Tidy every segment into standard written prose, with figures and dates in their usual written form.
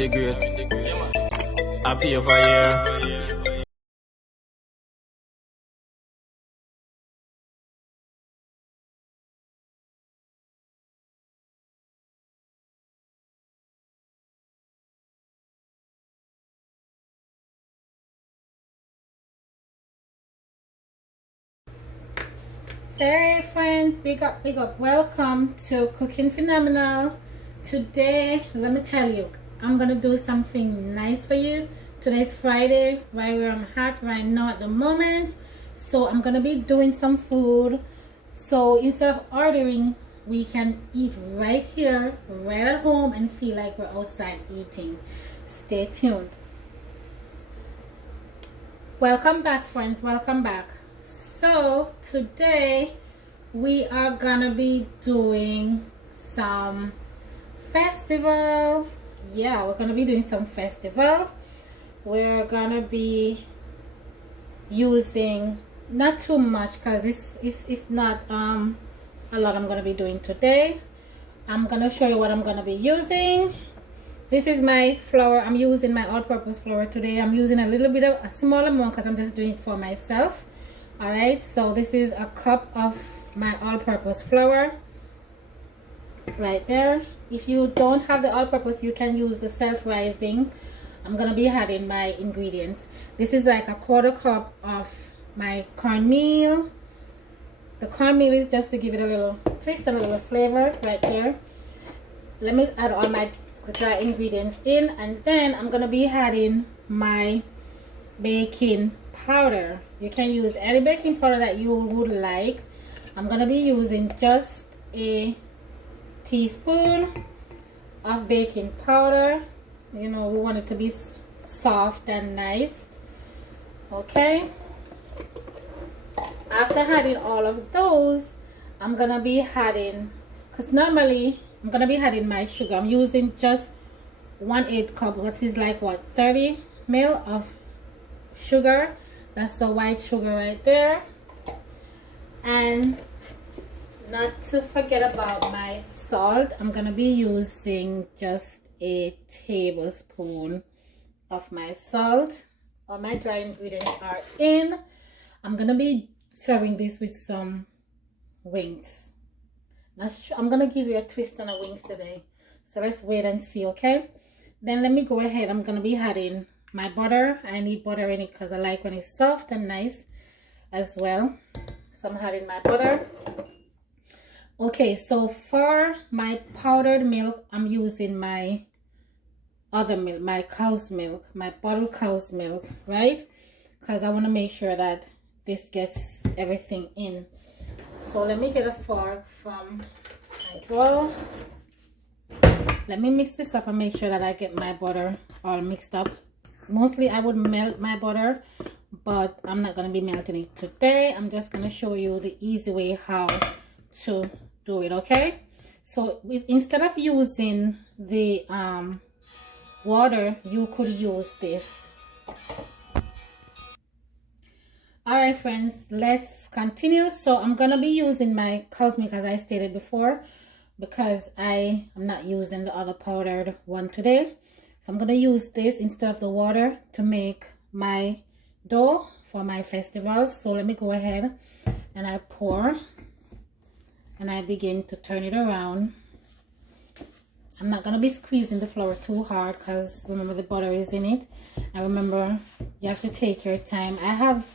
the great. Happy over here. Hey friends, big up, welcome to Cooking Phenomenal. Today, let me tell you, I'm gonna do something nice for you. Today's Friday, right where I'm at right now at the moment. So I'm gonna be doing some food. So instead of ordering, we can eat right here, right at home, and feel like we're outside eating. Stay tuned. Welcome back, friends, welcome back. So today we are gonna be doing some festival. Yeah, we're gonna be doing some festival. We're gonna be using not too much because it's not a lot I'm gonna be doing today. I'm gonna show you what I'm gonna be using. This is my flour. I'm using my all-purpose flour today. I'm using a little bit of a small amount because I'm just doing it for myself. All right, so this is a cup of my all-purpose flour right there. If you don't have the all-purpose, you can use the self-rising. I'm gonna be adding my ingredients. This is like a quarter cup of my cornmeal. The cornmeal is just to give it a little twist and a little flavor right there. Let me add all my dry ingredients in, and then I'm gonna be adding my baking powder. You can use any baking powder that you would like. I'm gonna be using just a teaspoon of baking powder. You know, we want it to be soft and nice. Okay, after adding all of those, I'm gonna be adding, because normally I'm gonna be adding my sugar. I'm using just 1/8 cup, which is like what, 30 ml of sugar. That's the white sugar right there. And not to forget about my salt. I'm gonna be using just a tablespoon of my salt. All my dry ingredients are in. I'm gonna be serving this with some wings. I'm gonna give you a twist on the wings today, so let's wait and see. Okay, then let me go ahead. I'm gonna be adding my butter. I need butter in it because I like when it's soft and nice as well. So I'm adding my butter. Okay, so for my powdered milk, I'm using my other milk, my cow's milk, my bottled cow's milk, right? Because I want to make sure that this gets everything in. So let me get a fork from my drawer. Let me mix this up and make sure that I get my butter all mixed up. Mostly I would melt my butter, but I'm not going to be melting it today. I'm just going to show you the easy way how to do it. Okay, so instead of using the water, you could use this. All right friends, let's continue. So I'm going to be using my cow's milk as I stated before, because I am not using the other powdered one today. So I'm going to use this instead of the water to make my dough for my festival. So let me go ahead and I pour and I begin to turn it around. I'm not going to be squeezing the flour too hard because remember the butter is in it. And remember, you have to take your time. I have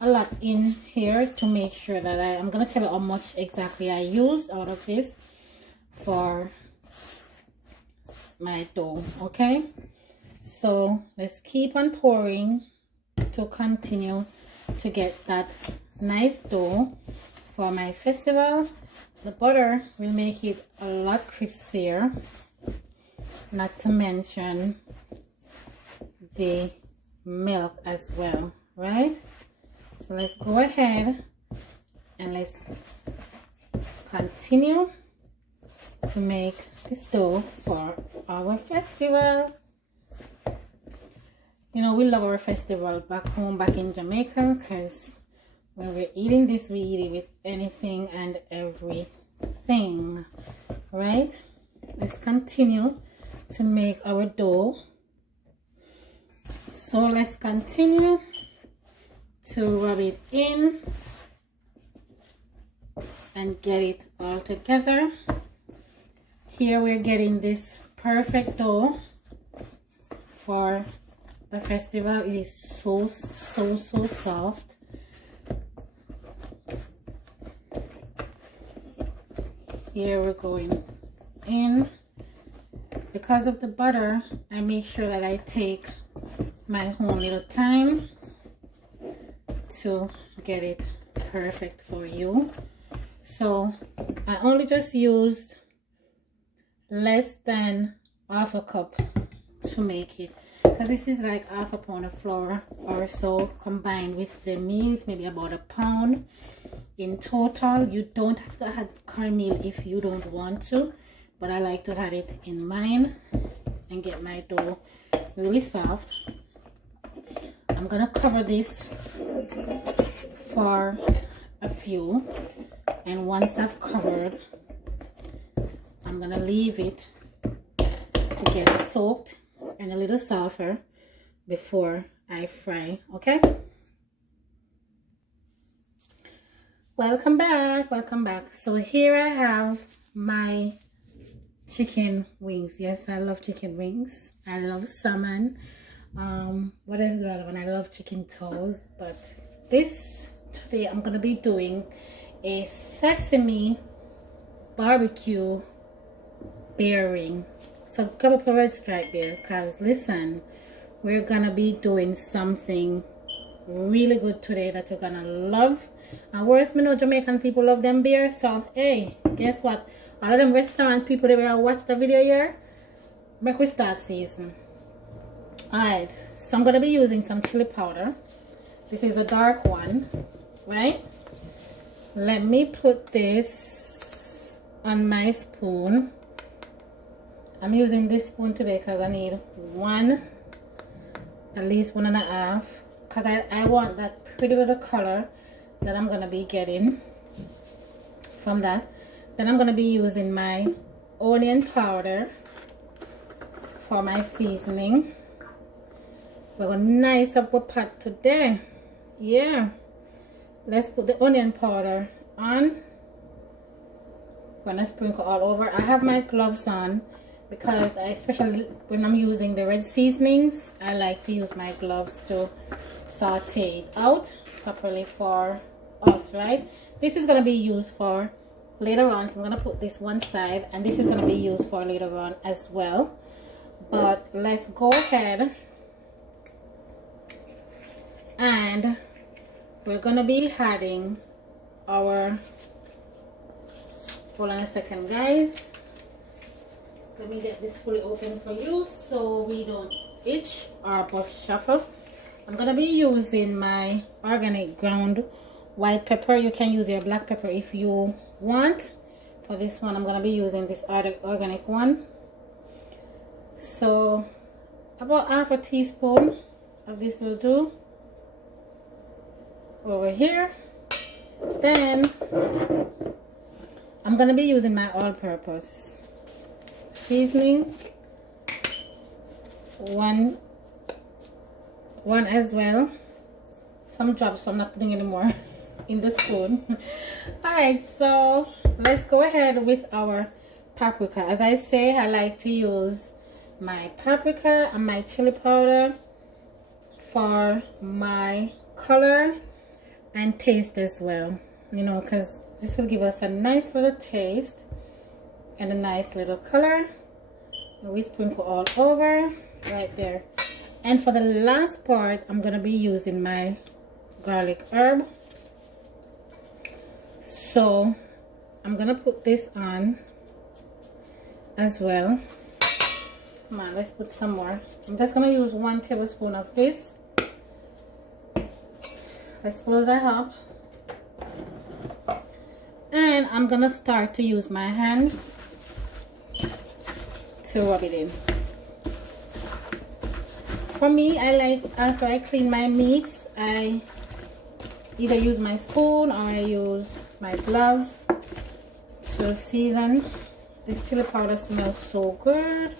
a lot in here to make sure that I'm going to tell you how much exactly I used out of this for my dough. Okay, so let's keep on pouring to continue to get that nice dough for my festival. The butter will make it a lot crispier, not to mention the milk as well, right? So let's go ahead and let's continue to make this dough for our festival. You know, we love our festival back home, back in Jamaica, because when we're eating this, we eat it with anything and everything, right? Let's continue to make our dough. So let's continue to rub it in and get it all together. Here we're getting this perfect dough for the festival. It is so soft. Here we're going in. Because of the butter, I make sure that I take my own little time to get it perfect for you. So I only just used less than half a cup to make it, because this is like half a pound of flour or so combined with the meal. It's maybe about a pound in total. You don't have to add cornmeal if you don't want to, but I like to add it in mine and get my dough really soft. I'm gonna cover this for a few, and once I've covered, I'm gonna leave it to get soaked and a little softer before I fry. Okay, welcome back. So here I have my chicken wings. Yes, I love chicken wings. I love salmon. What is the other one? I love chicken toes. But today I'm gonna be doing a sesame barbecue bear ring. So grab up a red stripe bear, because listen, we're gonna be doing something really good today that you're gonna love. And worse, me know Jamaican people love them beer. So hey, guess what? All of them restaurant people, they will watch the video here. Make we start season. Alright, so I'm gonna be using some chili powder. This is a dark one, right? Let me put this on my spoon. I'm using this spoon today because I need at least 1.5, because I want that pretty little color that I'm gonna be getting from that. Then I'm gonna be using my onion powder for my seasoning. We're gonna nice up our pot today. Yeah, let's put the onion powder on. Gonna sprinkle all over. I have my gloves on because especially when I'm using the red seasonings, I like to use my gloves to saute it out properly for us, right? This is gonna be used for later on, so I'm gonna put this one side, and this is gonna be used for later on as well. But let's go ahead and we're gonna be adding our, hold on a second guys, let me get this fully open for you so we don't itch or buff shuffle. I'm gonna be using my organic ground white pepper. You can use your black pepper if you want. For this one I'm gonna be using this organic one. So about half a teaspoon of this will do over here. Then I'm gonna be using my all-purpose seasoning, one as well. Some drops, so I'm not putting any more in the spoon. All right, so let's go ahead with our paprika. As I say, I like to use my paprika and my chili powder for my color and taste as well, you know, because this will give us a nice little taste and a nice little color. And we sprinkle all over right there. And for the last part, I'm gonna be using my garlic herb. So I'm gonna put this on as well. Come on, let's put some more. I'm just gonna use 1 tablespoon of this. Let's close that up. And I'm gonna start to use my hand to rub it in. For me, I like, after I clean my meats, I either use my spoon or I use my gloves to season. This chili powder smells so good.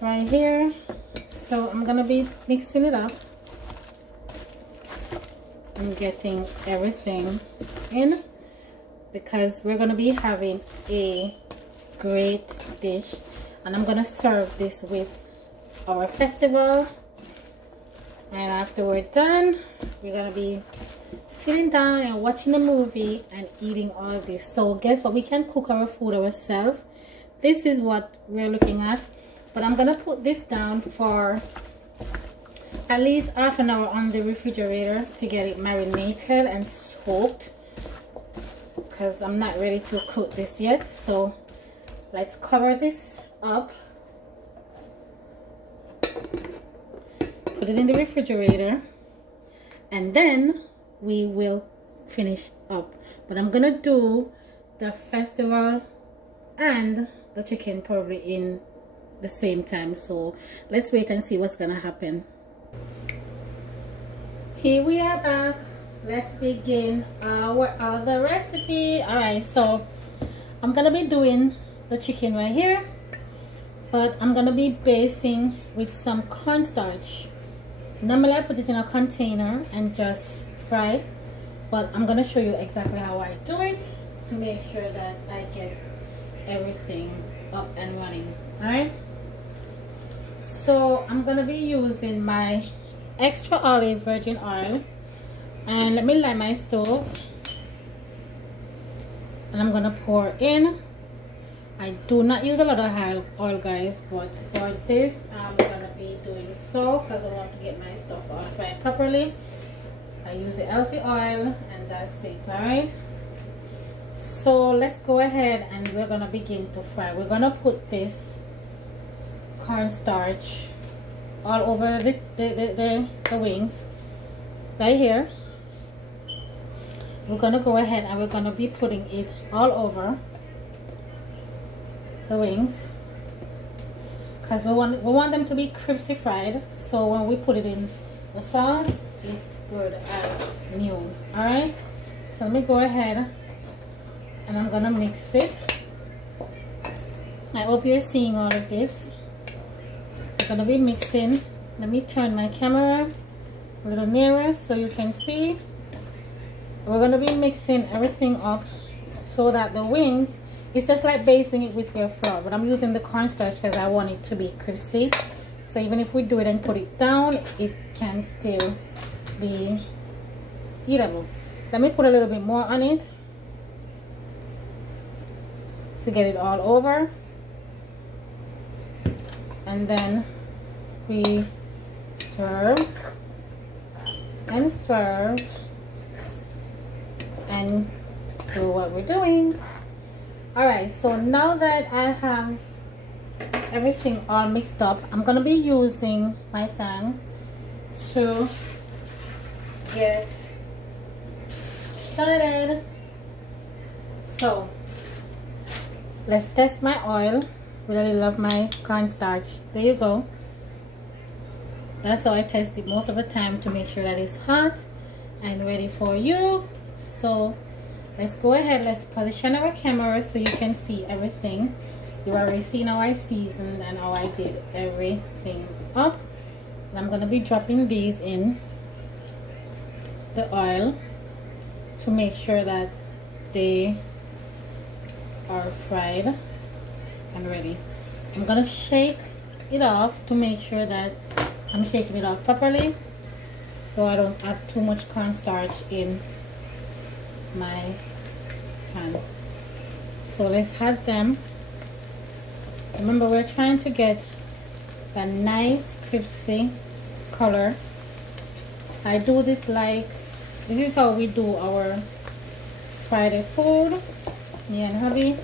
right here. So I'm gonna be mixing it up and getting everything in, because we're gonna be having a great dish, and I'm gonna serve this with our festival. And after we're done, we're gonna be sitting down and watching a movie and eating all of this. So guess what, we can cook our food ourselves. This is what we're looking at, but I'm gonna put this down for at least half an hour on the refrigerator to get it marinated and soaked, because I'm not ready to cook this yet. So let's cover this up, put it in the refrigerator, and then we will finish up. But I'm gonna do the festival and the chicken probably in the same time, so let's wait and see what's gonna happen. Here we are back. Let's begin our other recipe. All right, so I'm gonna be doing the chicken right here, but I'm gonna be basting with some cornstarch. Normally I put it in a container and just fry, but I'm gonna show you exactly how I do it to make sure that I get everything up and running. All right, so I'm gonna be using my extra olive virgin oil, and let me light my stove, and I'm gonna pour in. I do not use a lot of oil, guys, but for this I'm gonna be doing so because I want to get my stuff all fried properly. I use the healthy oil, and that's it. All right, so let's go ahead and we're gonna begin to fry. We're gonna put this cornstarch all over the wings right here. We're gonna go ahead and we're gonna be putting it all over the wings, because we want them to be crispy fried, so when we put it in the sauce it's good as new. All right, so let me go ahead and I'm gonna mix it. I hope you're seeing all of this. I'm gonna be mixing. Let me turn my camera a little nearer so you can see. We're gonna be mixing everything up so that the wings, it's just like basting it with your flour, but I'm using the cornstarch because I want it to be crispy. So even if we do it and put it down, it can still be eatable. Let me put a little bit more on it to get it all over, and then we serve and serve and do what we're doing. All right, so now that I have everything all mixed up, I'm gonna be using my thing to get started. So let's test my oil with a little of my cornstarch. There you go. That's how I test it most of the time, to make sure that it's hot and ready for you. So let's go ahead, let's position our camera so you can see everything. You already seen how I seasoned and how I did everything up. And I'm going to be dropping these in the oil to make sure that they are fried and ready. I'm going to shake it off to make sure that I'm shaking it off properly, so I don't have too much cornstarch in my pan. So let's add them. Remember, we're trying to get a nice crispy color. I do this like, this is how we do our Friday food, me and hubby.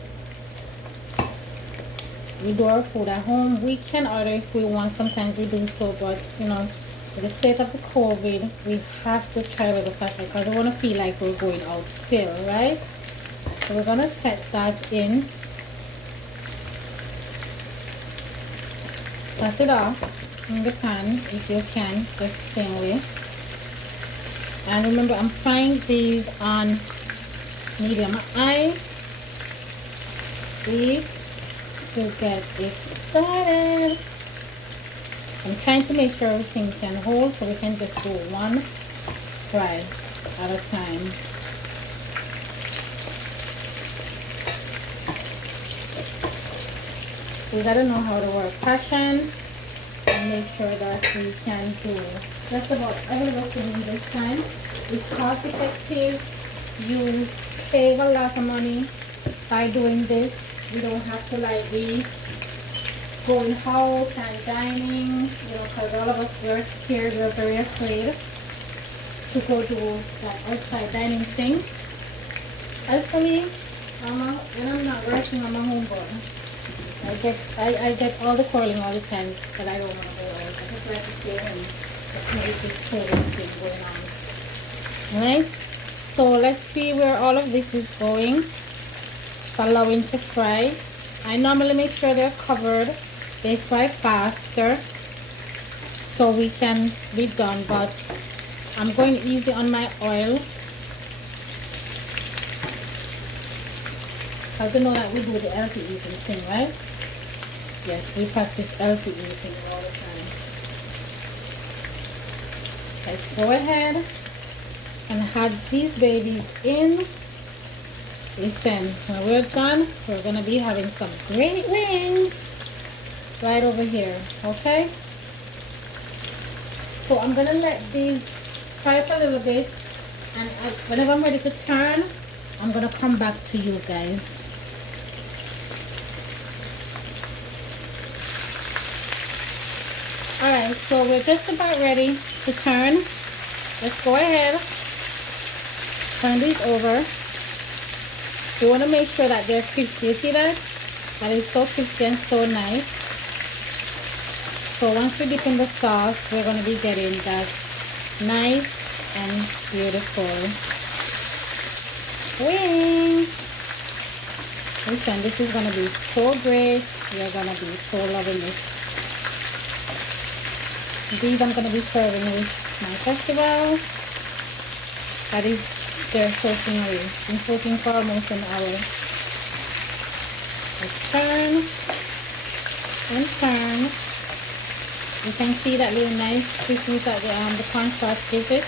We do our food at home. We can order if we want, sometimes we do so, but you know, with the state of the COVID, we have to try with the fashion because we want to feel like we're going out still, right? So we're gonna set that in, pass it off in the pan if you can, just the same way. And remember, I'm frying these on medium high. These to get it started. I'm trying to make sure everything can hold so we can just do one fry at a time. We gotta know how to work passion and make sure that we can do just about everything this time. It's cost effective. You save a lot of money by doing this. You don't have to like be going out and dining, you know, because all of us were scared, we're very afraid to go do that outside dining thing. As for me, when I'm not working, I'm a homeboy. I get all the calling all the time, but I don't want to go out. I just like to stay home. Just make this children thing going on. Alright, so let's see where all of this is going. Allowing to fry. I normally make sure they're covered. They fry faster so we can be done, but I'm going easy on my oil. I don't know that we do the LTE thing, right? Yes, we practice LTE thing all the time. Let's go ahead and add these babies in. Listen, when we're done, we're going to be having some great wings right over here, okay? So I'm going to let these fry for a little bit, and whenever I'm ready to turn, I'm going to come back to you guys. Alright, so we're just about ready to turn. Let's go ahead, turn these over. You want to make sure that they're crispy. You see that? That is so crispy and so nice. So once we dip in the sauce, we're going to be getting that nice and beautiful wings. Listen, this is going to be so great. You're going to be so loving it. These I'm going to be serving with my festival. That is, they're soaking away. Been soaking for almost an hour. Let's turn and turn. You can see that little nice crispness that the cornstarch gives it.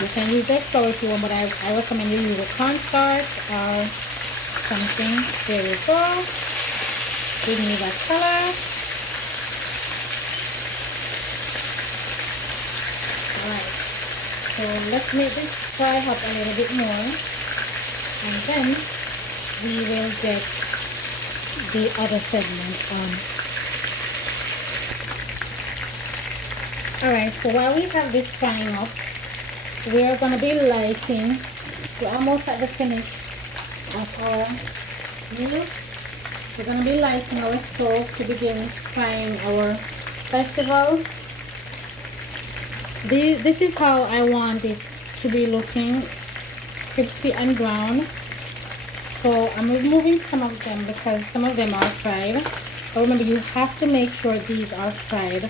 You can use that flour if you want, but I recommend you use a cornstarch or something. There we go. Give me that color. Alright. So let's make this fry up a little bit more, and then we will get the other segment on. Alright, so while we have this frying up, we are going to be lighting. We're almost at the finish of our meal. We're going to be lighting our stove to begin frying our festival. This is how I want it to be looking, crispy and brown. So I'm removing some of them because some of them are fried. But remember, you have to make sure these are fried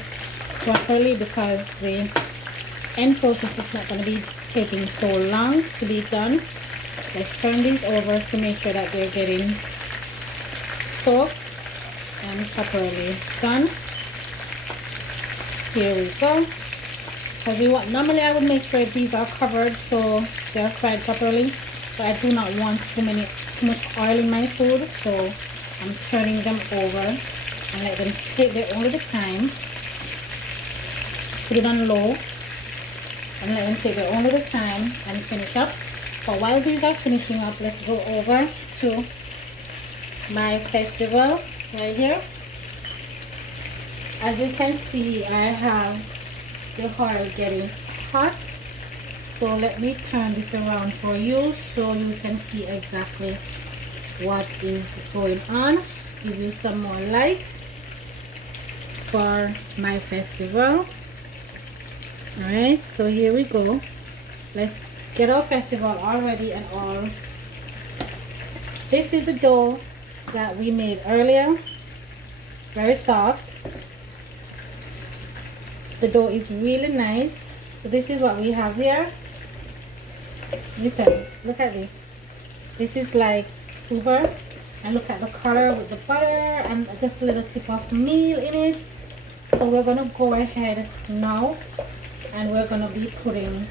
properly because the end process is not going to be taking so long to be done. Let's turn these over to make sure that they're getting soaked and properly done. Here we go. Because normally I would make sure these are covered so they're fried properly, but I do not want too much oil in my food, so I'm turning them over and let them take their own little time. Put it on low and let them take their own little time and finish up. But while these are finishing up, let's go over to my festival right here. As you can see, I have the oil getting hot, so let me turn this around for you so you can see exactly what is going on. Give you some more light for my festival. Alright, so here we go. Let's get our festival all ready and all. This is the dough that we made earlier. Very soft. The dough is really nice. So this is what we have here. Listen, look at this. This is like super And look at the color with the butter and just a little tip of meal in it. So we're gonna go ahead now and we're gonna be putting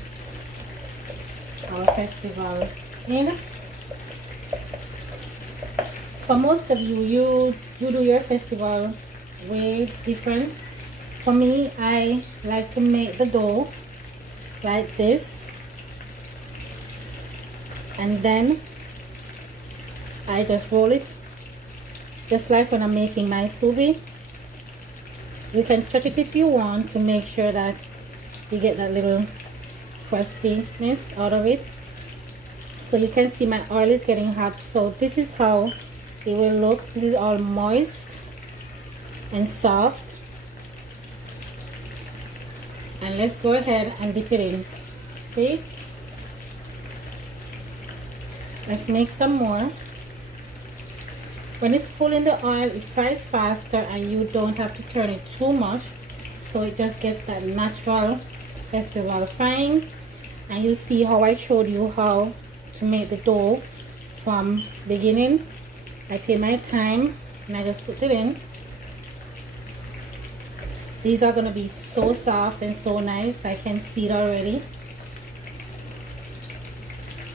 our festival in. For most of you do your festival way different. For me, I like to make the dough like this, and then I just roll it just like when I'm making my soubi. You can stretch it if you want to make sure that you get that little crustiness out of it. So you can see my oil is getting hot, so this is how it will look. This is all moist and soft. And let's go ahead and dip it in. See? Let's make some more. When it's full in the oil, it fries faster and you don't have to turn it too much. So it just gets that natural festival frying. And you see how I showed you how to make the dough from beginning. I take my time and I just put it in. These are going to be so soft and so nice. I can see it already.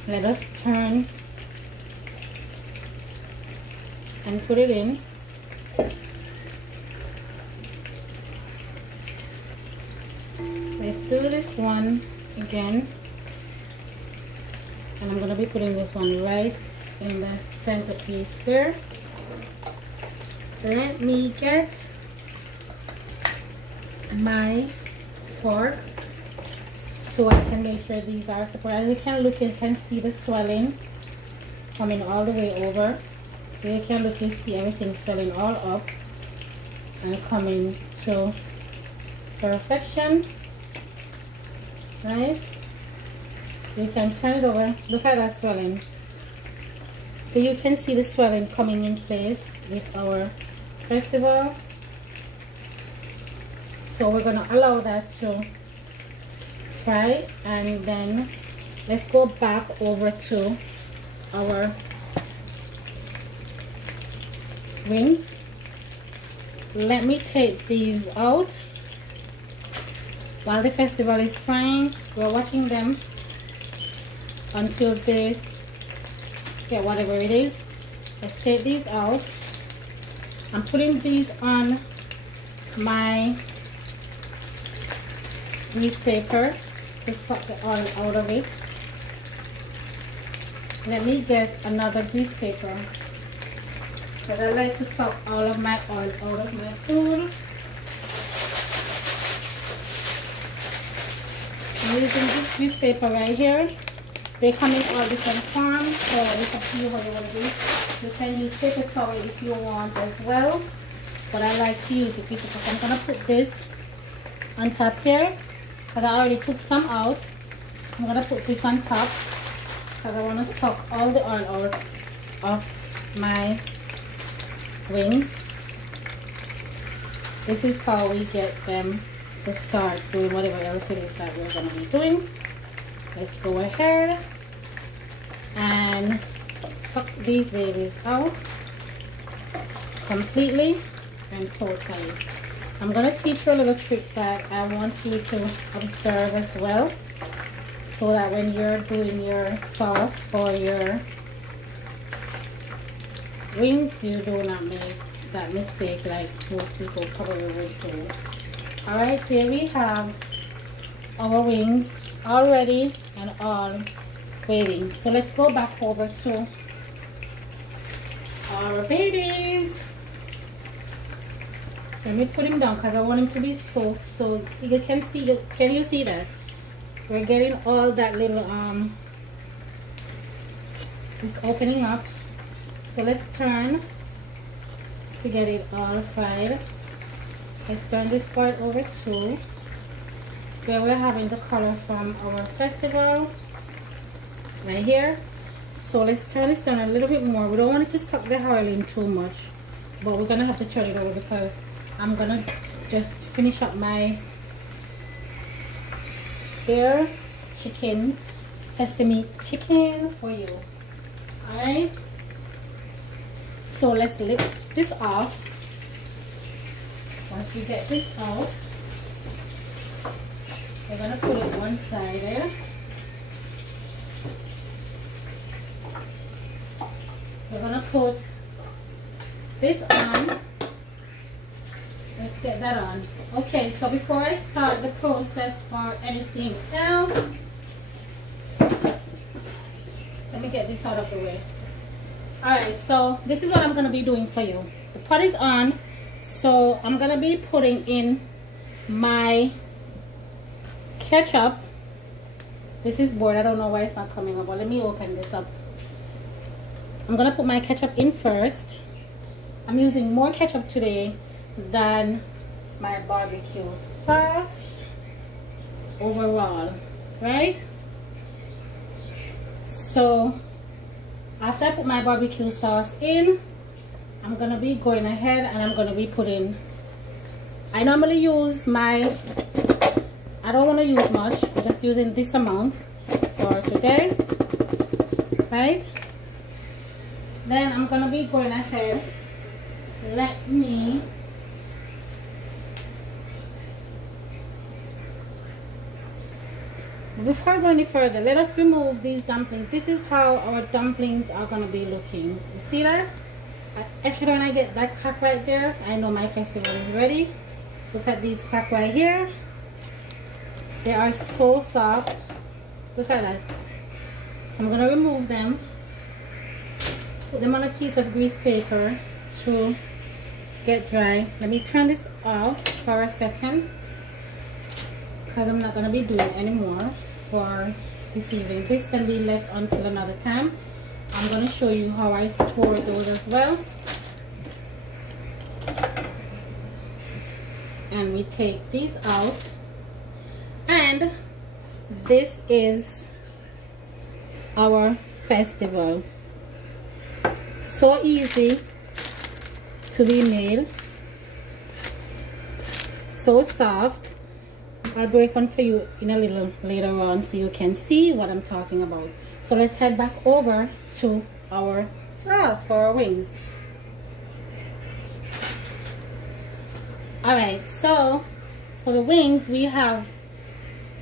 Let us turn and put it in. Let's do this one again. And I'm going to be putting this one right in the centerpiece there. Let me get my fork so I can make sure these are separate. As you can look, you can see the swelling coming all the way over. So you can look, you see everything swelling all up and coming to perfection, right? You can turn it over. Look at that swelling. So you can see the swelling coming in place with our festival. So we're going to allow that to fry, and then let's go back over to our wings. Let me take these out while the festival is frying. We're watching them until they get whatever it is. Let's take these out. I'm putting these on my newspaper to suck the oil out of it. Let me get another newspaper because I like to suck all of my oil out of my food. I'm using this newspaper right here. They come in all different forms, so it's up to you what you want to do. You can use paper towel if you want as well, but I like to use it because I'm going to put this on top here. Because I already took some out. I'm going to put this on top because I want to suck all the oil out of my wings. This is how we get them to start doing whatever else it is that we're going to be doing. Let's go ahead and suck these babies out completely and totally. I'm going to teach you a little trick that I want you to observe as well, so that when you're doing your sauce for your wings, you do not make that mistake like most people probably would do. Alright, here we have our wings all ready and all waiting. So let's go back over to our babies. Let me put him down because I want him to be soft, so you can see. Can you see that? We're getting all that little it's opening up. So let's turn to get it all fried. Let's turn this part over too. There we're having the color from our festival right here. So let's turn this down a little bit more. We don't want it to suck the oil in too much, but we're gonna have to turn it over because I'm gonna just finish up my beer chicken, sesame chicken for you. Alright, So let's lift this off. Once we get this out, we're gonna put it one side there. We're gonna put this on. Let's get that on. Okay, so before I start the process for anything else, let me get this out of the way. Alright, so this is what I'm gonna be doing for you. The pot is on, so I'm gonna be putting in my ketchup. This is bored, I don't know why it's not coming up, but let me open this up. I'm gonna put my ketchup in first. I'm using more ketchup today than my barbecue sauce overall, right? So after I put my barbecue sauce in, I'm gonna be going ahead and I'm gonna be putting, I normally use my, I don't want to use much, I'm just using this amount for today, right? Then I'm gonna be going ahead, let me before I go any further, let us remove these dumplings. This is how our dumplings are going to be looking. You see that? Actually, when I get that crack right there, I know my festival is ready. Look at these crack right here. They are so soft. Look at that. So I'm going to remove them. Put them on a piece of grease paper to get dry. Let me turn this off for a second, because I'm not going to be doing anymore for this evening. This can be left until another time. I'm going to show you how I store those as well. And we take these out, and this is our festival. So easy to be made, so soft. I'll break one for you in a little later on so you can see what I'm talking about. So let's head back over to our sauce for our wings. Alright, so for the wings we have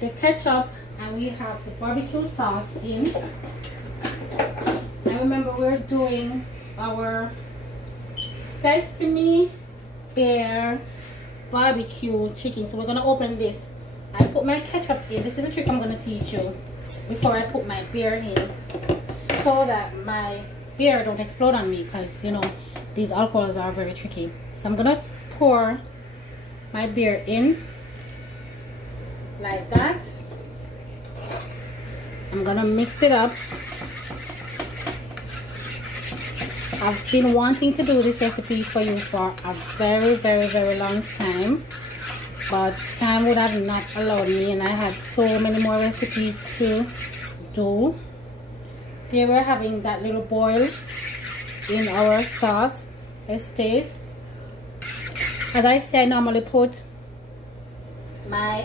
the ketchup and we have the barbecue sauce in. I remember we're doing our Sesame bear barbecue chicken, so we're going to open this. I put my ketchup in. This is a trick I'm going to teach you before I put my beer in, so that my beer don't explode on me, because you know these alcohols are very tricky. So I'm going to pour my beer in like that. I'm going to mix it up. I've been wanting to do this recipe for you for a very long time, but time would have not allowed me, and I had so many more recipes to do. They were having that little boil in our sauce. It stays. As I say, I normally put my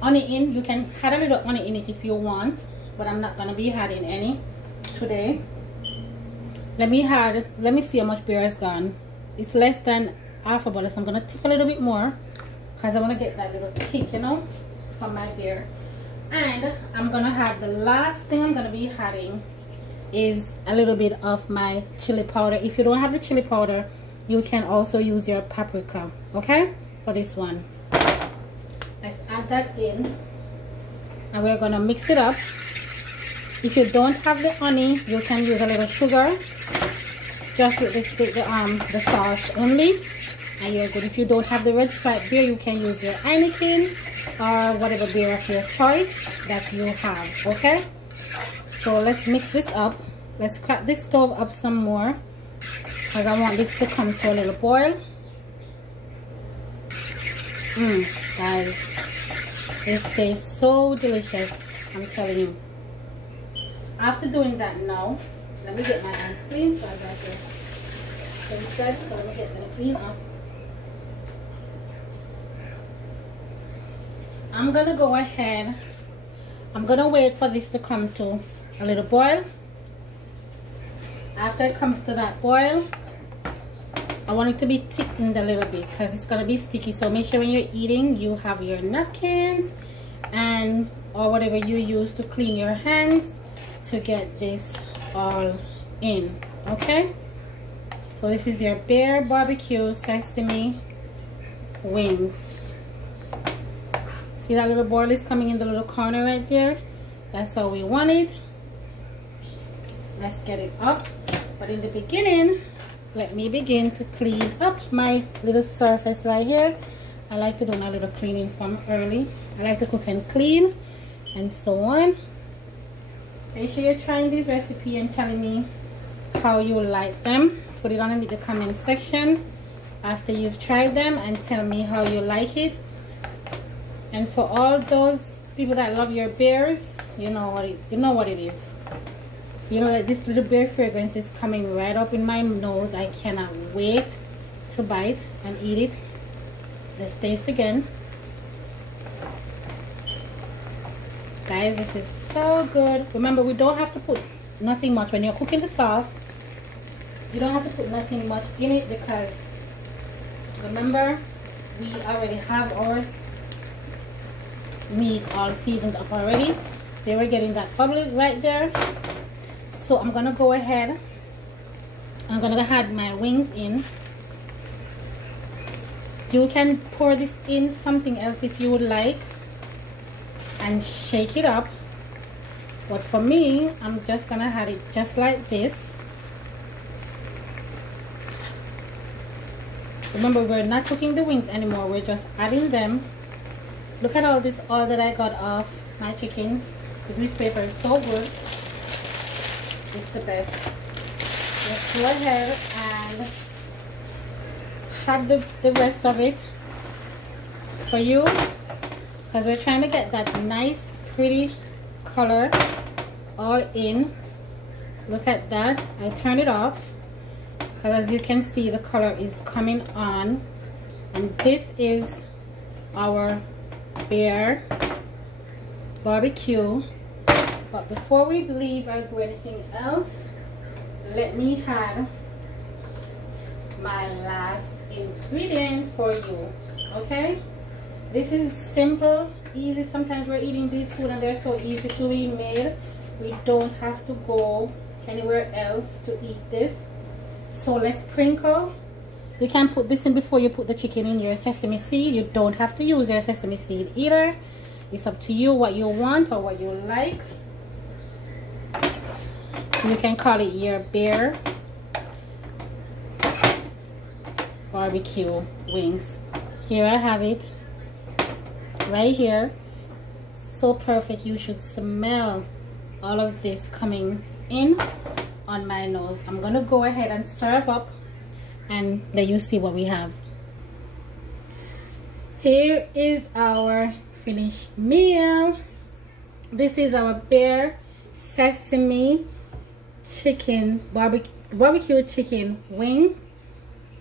honey in. You can add a little honey in it if you want, but I'm not going to be adding any today. Let me see how much beer is gone. It's less than half a bottle, so I'm gonna tip a little bit more because I want to get that little kick, you know, from my beer. And I'm gonna have, the last thing I'm gonna be adding is a little bit of my chili powder. If you don't have the chili powder, you can also use your paprika, okay, for this one. Let's add that in, and we're gonna mix it up. If you don't have the honey, you can use a little sugar, just with the sauce only, and you're good. If you don't have the red stripe beer, you can use your Heineken or whatever beer of your choice that you have, okay? So let's mix this up. Let's crack this stove up some more, because I want this to come to a little boil. Guys, this tastes so delicious, I'm telling you. After doing that, now let me get my hands clean, so I got this good, so let me get them clean up. I'm gonna go ahead, I'm gonna wait for this to come to a little boil, After it comes to that boil, I want it to be thickened a little bit because it's gonna be sticky. So make sure when you're eating you have your napkins and or whatever you use to clean your hands to get this all in. Okay, so this is your Bear barbecue sesame wings. See that little boil is coming in the little corner right there? That's how we want it. Let's get it up. But in the beginning, let me begin to clean up my little surface right here. I like to do my little cleaning from early. I like to cook and clean and so on. Make sure you're trying this recipe and telling me how you like them. Put it on in the comment section after you've tried them and tell me how you like it. And for all those people that love your bears, you know what it is. So you know that this little bear fragrance is coming right up in my nose. I cannot wait to bite and eat it. Let's taste again. Guys, this is so good. Remember, we don't have to put nothing much when you're cooking the sauce. You don't have to put nothing much in it because remember, we already have our meat all seasoned up already. They were getting that bubbles right there. So I'm gonna go ahead. I'm gonna add my wings in. You can pour this in something else if you would like and shake it up. But for me, I'm just gonna add it just like this. Remember, we're not cooking the wings anymore. We're just adding them. Look at all this oil that I got off my chickens. The grease paper is so good. It's the best. Let's go ahead and add the rest of it for you because we're trying to get that nice pretty color all in. Look at that. I turned it off because as you can see the color is coming on, and this is our Bear barbecue. But before we leave and do anything else, let me add my last ingredient for you. Okay, this is simple, easy. Sometimes we're eating this food and they're so easy to be made. We don't have to go anywhere else to eat this. So let's sprinkle. You can put this in before you put the chicken in your sesame seed. You don't have to use your sesame seed either. It's up to you what you want or what you like. You can call it your Bear barbecue wings. Here I have it right here. So perfect. You should smell all of this coming in on my nose. I'm gonna go ahead and serve up and let you see what we have. Here is our finished meal. This is our Bear sesame chicken barbecue chicken wing.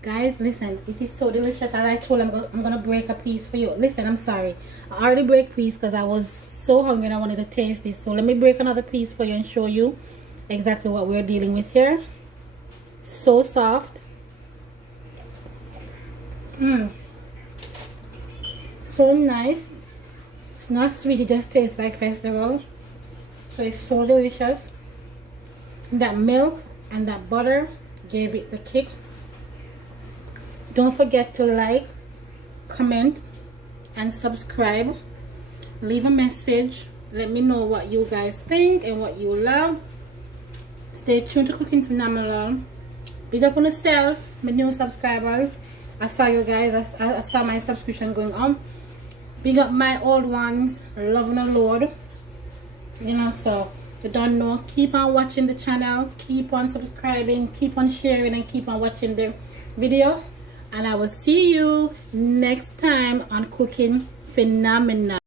Guys, listen, it is so delicious. As I told them, I'm gonna break a piece for you. Listen, I'm sorry, I already break a piece because I was so hungry and I wanted to taste this. So let me break another piece for you and show you exactly what we're dealing with here. So soft. So nice. It's not sweet, it just tastes like vegetable. So it's so delicious. That milk and that butter gave it the kick. Don't forget to like, comment and subscribe. Leave a message. Let me know what you guys think and what you love. Stay tuned to Cooking Phenomenal. Big up on yourself, my new subscribers. I saw you guys. I saw my subscription going on. Big up my old ones. Loving the Lord. You know, so you don't know, keep on watching the channel, keep on subscribing, keep on sharing, and keep on watching the video. And I will see you next time on Cooking Phenomenal.